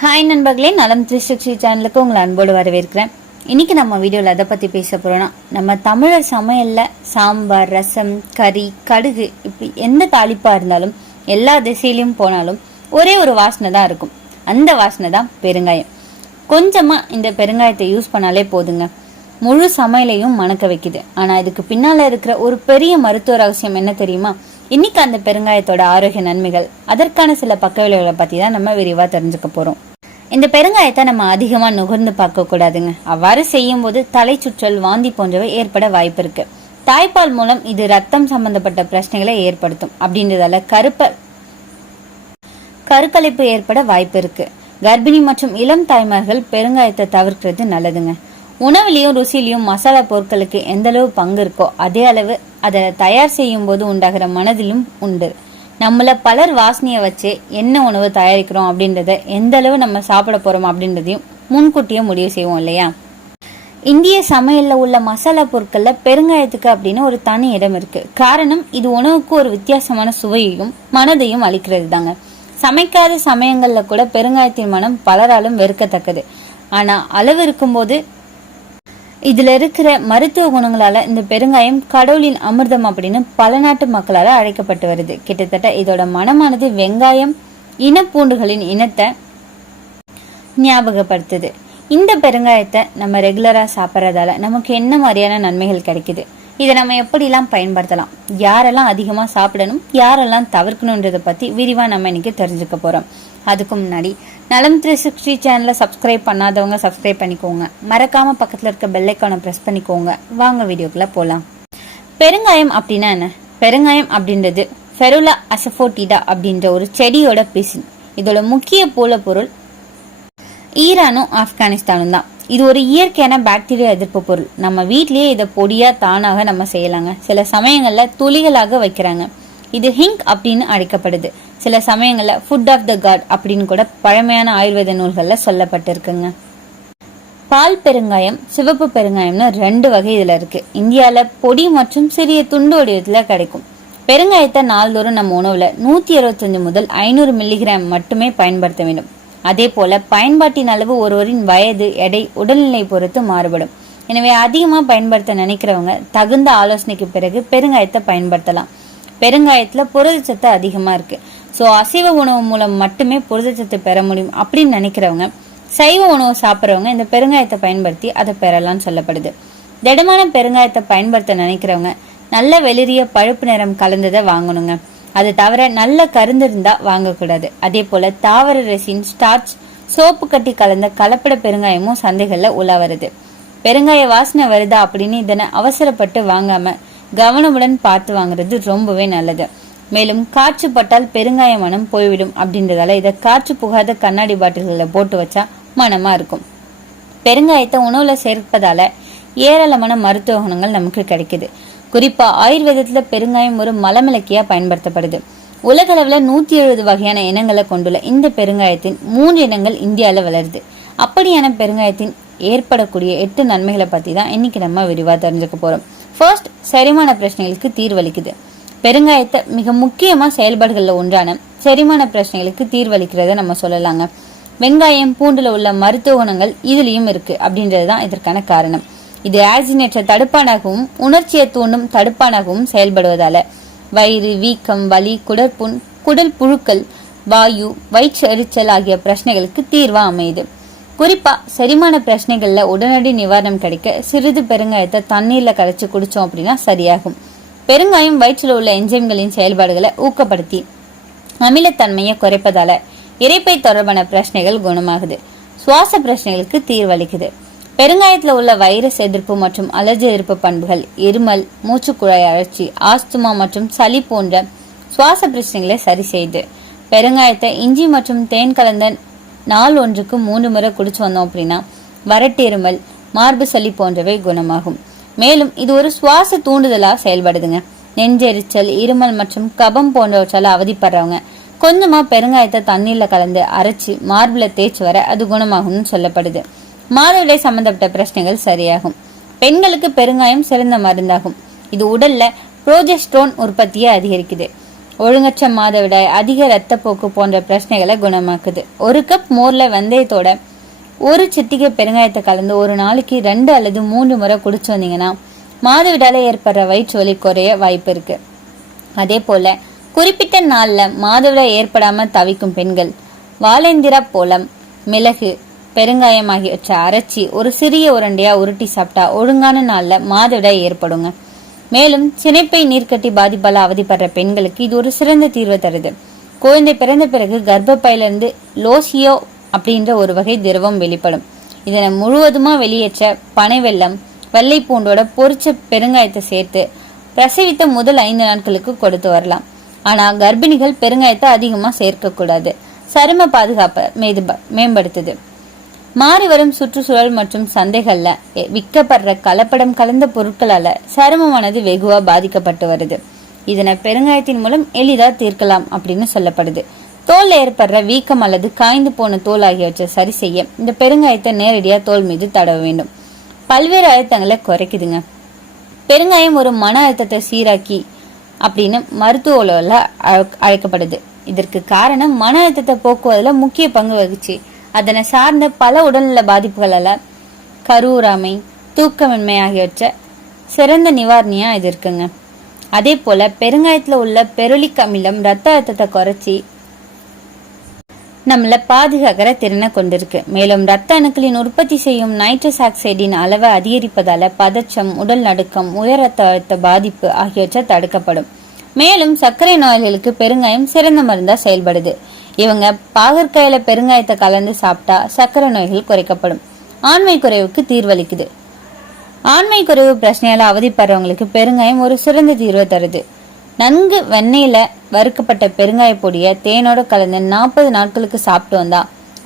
Hi நண்பர்களே நலம் three sixty சேனலுக்கு உங்களை அன்போடு வரவேற்கிறேன். இன்னைக்கு நம்ம வீடியோவில் எதை பற்றி பேச போகிறோம்னா நம்ம தமிழர் சமையலில் சாம்பார் ரசம் கறி கடுகு இப்படி எந்த தாளிப்பாக இருந்தாலும் எல்லா திசையிலையும் போனாலும் ஒரே ஒரு வாசனை தான் இருக்கும். அந்த வாசனை தான் பெருங்காயம். கொஞ்சமாக இந்த பெருங்காயத்தை யூஸ் பண்ணாலே போதுங்க. முழு சமையலையும் மணக்க வைக்குது. ஆனால் இதுக்கு பின்னால் இருக்கிற ஒரு பெரிய மருத்துவ ரகசியம் என்ன தெரியுமா? இன்னைக்கு அந்த பெருங்காயத்தோட ஆரோக்கிய நன்மைகள் அதற்கான சில பக்க விளைவுகளை பற்றி தான் நம்ம விரிவாக தெரிஞ்சுக்க போகிறோம் இந்த பெருங்காயத்தை நம்ம அதிகமாக நுகர்ந்து பார்க்கக்கூடாதுங்க அவ்வாறு செய்யும் போது தலை சுற்றல் வாந்தி போன்றவை ஏற்பட வாய்ப்பு இருக்கு. தாய்ப்பால் மூலம் இது ரத்தம் சம்பந்தப்பட்ட பிரச்சனைகளை ஏற்படுத்தும். அப்படின்றதால கருப்ப கருக்கலைப்பு ஏற்பட வாய்ப்பு இருக்கு. கர்ப்பிணி மற்றும் இளம் தாய்மார்கள் பெருங்காயத்தை தவிர்க்கிறது நல்லதுங்க. உணவுலையும் ருசிலையும் மசாலா பொருட்களுக்கு எந்த அளவு பங்கு இருக்கோ அதே அளவு அதை தயார் செய்யும் போது உண்டாகிற மனதிலும் உண்டு. நம்மள பலர் வாசனையை வச்சு என்ன உணவு தயாரிக்கிறோம் அப்படின்றத எந்த அளவு நம்ம சாப்பிட போறோம் அப்படின்றதையும் முன்கூட்டியே முடிவு செய்வோம் இல்லையா? இந்திய சமையல்ல உள்ள மசாலா பொருட்கள்ல பெருங்காயத்துக்கு அப்படின்னு ஒரு தனி இடம் இருக்கு. காரணம் இது உணவுக்கு ஒரு வித்தியாசமான சுவையையும் மனதையும் அளிக்கிறது தாங்க சமைக்காத சமயங்கள்ல கூட பெருங்காயத்தின் மனம் பலராலும் வெறுக்கத்தக்கது. ஆனா அளவு இருக்கும்போது இதுல இருக்கிற மருத்துவ குணங்களால இந்த பெருங்காயம் கடவுளின் அமிர்தம் அப்படின்னு பல நாட்டு மக்களால அழைக்கப்பட்டு வருது. கிட்டத்தட்ட இதோட மனமானது வெங்காயம் இனப்பூண்டுகளின் இனத்தை ஞாபகப்படுத்துது. இந்த பெருங்காயத்தை நம்ம ரெகுலரா சாப்பிட்றதால நமக்கு என்ன மாதிரியான நன்மைகள் கிடைக்குது? இதை நம்ம எப்படிலாம் பயன்படுத்தலாம்? யாரெல்லாம் அதிகமாக சாப்பிடணும் யாரெல்லாம் தவிர்க்கணுன்றதை பற்றி விரிவாக நம்ம இன்றைக்கி தெரிஞ்சுக்க போகிறோம் அதுக்கு முன்னாடி நலம் த்ரீ சிக்ஸ்டி சேனலை சப்ஸ்கிரைப் பண்ணாதவங்க சப்ஸ்கிரைப் பண்ணிக்கோங்க. மறக்காமல் பக்கத்தில் இருக்க பெல்லைக்கானை ப்ரெஸ் பண்ணிக்கோங்க. வாங்க வீடியோக்குள்ளே போகலாம் பெருங்காயம் அப்படின்னா என்ன? பெருங்காயம் அப்படின்றது ஃபெருலா அசஃபோட்டிடா அப்படின்ற ஒரு செடியோட பிசின். இதோட முக்கிய மூலப்பொருள் ஈரானும் ஆப்கானிஸ்தானும் தான். இது ஒரு இயற்கையான பாக்டீரியா எதிர்ப்பு பொருள். நம்ம வீட்லேயே இதை பொடியாக தானாக நம்ம செய்யலாங்க. சில சமயங்களில் துளிகளாக வைக்கிறாங்க. இது ஹிங்க் அப்படின்னு அழைக்கப்படுது. சில சமயங்களில் ஃபுட் ஆஃப் த காட் அப்படின்னு கூட பழமையான ஆயுர்வேத நூல்களில் சொல்லப்பட்டிருக்குங்க. பால் பெருங்காயம் சிவப்பு பெருங்காயம்னு ரெண்டு வகை இதில் இருக்கு. இந்தியாவில் பொடி மற்றும் சிறிய துண்டு வடிவத்தில் கிடைக்கும். பெருங்காயத்தை நாள்தோறும் நம்ம உணவில் நூற்றி அறுபத்தஞ்சு முதல் ஐநூறு மில்லிகிராம் மட்டுமே பயன்படுத்த வேண்டும். அதே போல பயன்பாட்டின் அளவு ஒருவரின் வயது எடை உடல்நிலை பொறுத்து மாறுபடும். எனவே அதிகமா பயன்படுத்த நினைக்கிறவங்க தகுந்த ஆலோசனைக்கு பிறகு பெருங்காயத்தை பயன்படுத்தலாம். பெருங்காயத்துல புரதச்சத்து அதிகமா இருக்கு. ஸோ அசைவ உணவு மூலம் மட்டுமே புரதச்சத்து பெற முடியும் அப்படின்னு நினைக்கிறவங்க சைவ உணவு சாப்பிட்றவங்க இந்த பெருங்காயத்தை பயன்படுத்தி அதை பெறலாம்னு சொல்லப்படுது. திடமான பெருங்காயத்தை பயன்படுத்த நினைக்கிறவங்க நல்ல வெளிரிய பழுப்பு நிறம் கலந்ததை வாங்கணுங்க. அது தவிர நல்ல கருந்து இருந்தா வாங்கக்கூடாது. அதே போல தாவர ரசின் ஸ்டார்ச் சோப்பு கட்டி கலந்த கலப்பட பெருங்காயமும் சந்தைகள்ல உலா வருது. பெருங்காய வாசனை வருதா அப்படின்னு இதனை அவசரப்பட்டு வாங்காம கவனமுடன் பார்த்து வாங்குறது ரொம்பவே நல்லது. மேலும் காற்று பட்டால் பெருங்காய மனம் போய்விடும் அப்படின்றதால இதை காற்று புகாத கண்ணாடி பாட்டில்களில் போட்டு வச்சா மனமா இருக்கும். பெருங்காயத்தை உணவுல சேர்ப்பதால ஏராளமான மருத்துவ குணங்கள் நமக்கு கிடைக்குது. குறிப்பாக ஆயுர்வேதத்தில் பெருங்காயம் ஒரு மலமிளக்கியாக பயன்படுத்தப்படுது. உலகளவில் நூற்றி எழுபது வகையான இனங்களை கொண்டுள்ள இந்த பெருங்காயத்தின் மூன்று இனங்கள் இந்தியாவில் வளருது. அப்படியான பெருங்காயத்தின் ஏற்படக்கூடிய எட்டு நன்மைகளை பற்றி தான் இன்னைக்கு நம்ம விரிவாக தெரிஞ்சுக்க போகிறோம் ஃபர்ஸ்ட் செரிமான பிரச்சனைகளுக்கு தீர்வளிக்குது. பெருங்காயத்தை மிக முக்கியமாக செயல்பாடுகளில் ஒன்றான செரிமான பிரச்சனைகளுக்கு தீர்வளிக்கிறத நம்ம சொல்லலாங்க. வெங்காயம் பூண்டில் உள்ள மருத்துவ குணங்கள் இதுலேயும் இருக்குது அப்படின்றது தான் இதற்கான காரணம். இது ஆக்சினேற்ற தடுப்பானாகவும் உணர்ச்சியை தூண்டும் தடுப்பானாகவும் செயல்படுவதால. வயிறு வீக்கம் வலி குடற்புண் குடல் புழுக்கள் வாயு வயிற்றெரிச்சல் ஆகிய பிரச்சனைகளுக்கு தீர்வா அமையுது. குறிப்பா செரிமான பிரச்சனைகள்ல உடனடி நிவாரணம் கிடைக்க சிறிது பெருங்காயத்தை தண்ணீர்ல கரைச்சு குடிச்சோம் அப்படின்னா சரியாகும். பெருங்காயம் வயிற்றில் உள்ள என்ஜைம்களின் செயல்பாடுகளை ஊக்கப்படுத்தி அமிலத்தன்மையை குறைப்பதால இறைப்பை தொடர்பான பிரச்சனைகள் குணமாகுது. சுவாச பிரச்சனைகளுக்கு தீர்வளிக்குது. பெருங்காயத்தில் உள்ள வைரஸ் எதிர்ப்பு மற்றும் அலர்ஜி எதிர்ப்பு பண்புகள் இருமல் மூச்சுக்குழாய் அழற்சி ஆஸ்துமா மற்றும் சளி போன்ற சுவாச பிரச்சனைகளை சரி செய்து பெருங்காயத்தை இஞ்சி மற்றும் தேன் கலந்த நாள் ஒன்றுக்கு மூன்று முறை குடிச்சு வந்தோம் அப்படின்னா வறட்டு இருமல் மார்பு சளி போன்றவை குணமாகும். மேலும் இது ஒரு சுவாச தூண்டுதலாக செயல்படுதுங்க. நெஞ்செரிச்சல் இருமல் மற்றும் கபம் போன்றவற்றால் அவதிப்படுறவங்க கொஞ்சமாக பெருங்காயத்தை தண்ணீரில் கலந்து அரைச்சி மார்பில் தேய்ச்சி வர அது குணமாகும்னு சொல்லப்படுது. மாதவிலை சம்பந்தப்பட்ட பிரச்சனைகள் சரியாகும். பெண்களுக்கு பெருங்காயம் சிறந்த மருந்தாகும். இது உடல்ல புரோஜெஸ்ட்ரோன் உற்பத்தியை அதிகரிக்குது. ஒழுங்கற்ற மாதவிடாய் அதிக இரத்தப்போக்கு போன்ற பிரச்சனைகளை குணமாக்குது. ஒரு கப் மோர்ல வெந்தயத்தோட ஒரு சிட்டிகை பெருங்காயத்தை கலந்து ஒரு நாளைக்கு ரெண்டு அல்லது மூன்று முறை குடிச்சு வந்தீங்கன்னா மாதவிடால ஏற்படுற வயிற்று வலி குறைய வாய்ப்பு இருக்கு. அதே போல குறிப்பிட்ட நாளில் மாதவிடாய் ஏற்படாம தவிக்கும் பெண்கள் வாலேந்திரா போலம் மிளகு பெருங்காயம் ஆகியவற்றை அரைச்சி ஒரு சிறிய உருண்டையா உருட்டி சாப்பிட்டா ஒழுங்கான நாள்ல மாதவிடாய் ஏற்படுங்க. மேலும் சினைப்பை நீர்க்கட்டி பாதிப்பால் அவதிப்படுற பெண்களுக்கு இது ஒரு சிறந்த தீர்வை தருது. குழந்தை பிறந்த பிறகு கர்ப்பப்பையிலிருந்து லோசியோ அப்படின்ற ஒரு வகை திரவம் வெளிப்படும். இதனை முழுவதுமா வெளியேற்ற பனை வெள்ளம் வெள்ளை பூண்டோட பொரிச்ச பெருங்காயத்தை சேர்த்து பிரசவித்த முதல் ஐந்து நாட்களுக்கு கொடுத்து வரலாம். ஆனால் கர்ப்பிணிகள் பெருங்காயத்தை அதிகமாக சேர்க்கக்கூடாது. சரும பாதுகாப்பை மேது- மேம்படுத்துது. மாறி வரும் சுற்றுச்சூழல் மற்றும் சந்தைகள்ல விற்கப்படுற கலப்படம் கலந்த பொருட்களால சருமமானது வெகுவா பாதிக்கப்பட்டு வருது. இதனை பெருங்காயத்தின் மூலம் எளிதா தீர்க்கலாம் அப்படின்னு சொல்லப்படுது. தோல்ல ஏற்படுற வீக்கம் அல்லது காய்ந்து போன தோல் ஆகியவற்றை சரி செய்ய இந்த பெருங்காயத்தை நேரடியா தோல் மீது தடவ வேண்டும். பல்வேறு அழுத்தங்களை குறைக்குதுங்க. பெருங்காயம் ஒரு மன அழுத்தத்தை சீராக்கி அப்படின்னு மருத்துவ உலகில் அழைக்கப்படுது. இதற்கு காரணம் மன அழுத்தத்தை போக்குவதில் முக்கிய பங்கு வகிச்சு அதனை சார்ந்த பல உடல்நல பாதிப்புகளால கருவுறாமை தூக்கமின்மை ஆகியவற்றை சிறந்த நிவாரணியா இது இருக்குங்க. அதே போல பெருங்காயத்துல உள்ள பெருலிக் அமிலம் ரத்த அழுத்தத்தை குறைச்சி நம்மள பாதுகாக்கிற திறனை கொண்டிருக்கு. மேலும் ரத்த அணுக்களின் உற்பத்தி செய்யும் நைட்ரஸ் ஆக்சைடின் அளவை அதிகரிப்பதால பதச்சம் உடல் நடுக்கம் உயர் ரத்த அழுத்த பாதிப்பு ஆகியவற்றை தடுக்கப்படும். மேலும் சர்க்கரை நோய்களுக்கு பெருங்காயம் சிறந்த மருந்தா செயல்படுது. இவங்க பாகற்காயில பெருங்காயத்தை கலந்து சாப்பிட்டா சர்க்கரை நோய்கள் குறைக்கப்படும். ஆண்மை குறைவுக்கு தீர்வளிக்குது. ஆண்மை குறைவு பிரச்சனையால அவதிப்படுறவங்களுக்கு பெருங்காயம் ஒரு சிறந்த தீர்வை தருது. நன்கு வெண்ணெயில வறுக்கப்பட்ட பெருங்காய பொடியை தேனோட கலந்து நாற்பது நாட்களுக்கு சாப்பிட்டு வந்தா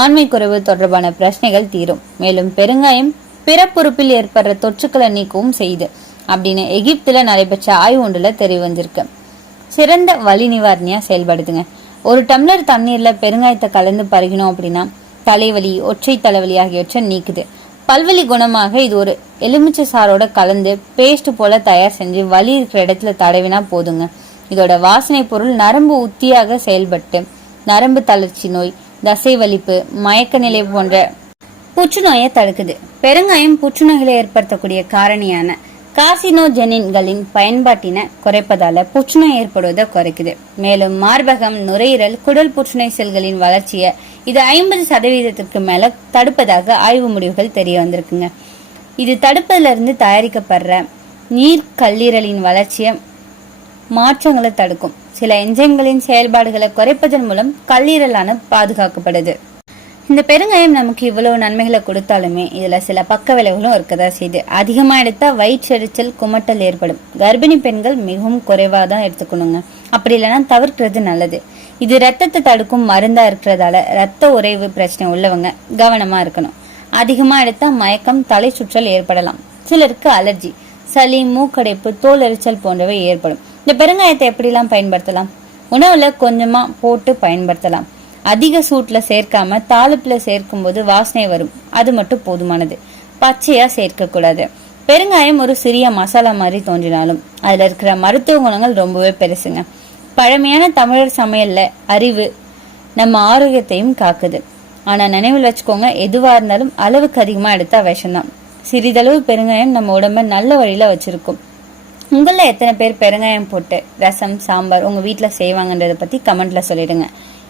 ஆண்மை குறைவு தொடர்பான பிரச்சனைகள் தீரும். மேலும் பெருங்காயம் பிறப்புறுப்பில் ஏற்படுற தொற்றுக்களை நீக்கவும் செய்யுது அப்படின்னு எகிப்தில் நடைபெற்ற ஆய்வு ஒன்றில் தெரிய வந்திருக்கு. சிறந்த வலி நிவாரணியா செயல்படுதுங்க. ஒரு டம்ளர் தண்ணீரில் பெருங்காயத்தை கலந்து பருகினோம் அப்படின்னா தலைவலி ஒற்றை தலைவலி ஆகியவற்றை நீக்குது. பல்வலி குணமாக இது ஒரு எலுமிச்சை சாரோட கலந்து பேஸ்ட் போல தயார் செஞ்சு வலி இருக்கிற இடத்துல தடவினா போதுங்க. இதோட வாசனை பொருள் நரம்பு உத்தியாக செயல்பட்டு நரம்பு தளர்ச்சி நோய் தசை வலிப்பு மயக்க நிலை போன்ற புற்றுநோயை தடுக்குது. பெருங்காயம் புற்றுநோய்களை ஏற்படுத்தக்கூடிய காரணியான கார்சினோஜெனின்களின் பயன்பாட்டினை குறைப்பதால புற்றுநோய் ஏற்படுவதை குறைக்குது. மேலும் மார்பகம் நுரையீரல் குடல் புற்றுநோய் செல்களின் வளர்ச்சியை இது ஐம்பது சதவீதத்திற்கு மேல தடுப்பதாக ஆய்வு முடிவுகள் தெரிய வந்திருக்குங்க. இது தடுப்பதிலிருந்து இருந்து தயாரிக்கப்படுற நீர் கல்லீரலின் வளர்ச்சியை மாற்றங்களை தடுக்கும். சில என்ஜைம்களின் செயல்பாடுகளை குறைப்பதன் மூலம் கல்லீரலான பாதுகாக்கப்படுது. இந்த பெருங்காயம் நமக்கு இவ்வளவு நன்மைகளை கொடுத்தாலுமே இதுல சில பக்க விளைவுகளும் இருக்கதா செய்யுது. அதிகமா எடுத்தா வயிற்றெரிச்சல் குமட்டல் ஏற்படும். கர்ப்பிணி பெண்கள் மிகவும் குறைவா தான் எடுத்துக்கணுங்க. அப்படி இல்லைன்னா தவிர்க்கிறது நல்லது. இது ரத்தத்தை தடுக்கும் மருந்தா இருக்கிறதால ரத்த உறைவு பிரச்சனை உள்ளவங்க கவனமா இருக்கணும். அதிகமா எடுத்தா மயக்கம் தலை சுற்றல் ஏற்படலாம். சிலருக்கு அலர்ஜி சளி மூக்கடைப்பு தோல் எரிச்சல் போன்றவை ஏற்படும். இந்த பெருங்காயத்தை எப்படிலாம் பயன்படுத்தலாம்? உணவுல கொஞ்சமா போட்டு பயன்படுத்தலாம். அதிக சூட்டில் சேர்க்காம தாளுப்பில் சேர்க்கும் போது வாசனை வரும். அது மட்டும் போதுமானது. பச்சையாக சேர்க்கக்கூடாது. பெருங்காயம் ஒரு சிறிய மசாலா மாதிரி தோன்றினாலும் அதில் இருக்கிற மருத்துவ குணங்கள் ரொம்பவே பெருசுங்க. பழமையான தமிழர் சமையலில் அறிவு நம்ம ஆரோக்கியத்தையும் காக்குது. ஆனால் நினைவில் வச்சுக்கோங்க எதுவாக இருந்தாலும் அளவுக்கு அதிகமாக எடுத்தால் விஷம்தான். சிறிதளவு பெருங்காயம் நம்ம உடம்ப நல்ல வழியில வச்சுருக்கோம். உங்களில் எத்தனை பேர் பெருங்காயம் போட்டு ரசம் சாம்பார் உங்கள் வீட்டில் செய்வாங்கன்றத பற்றி கமெண்ட்டில் சொல்லிடுங்க.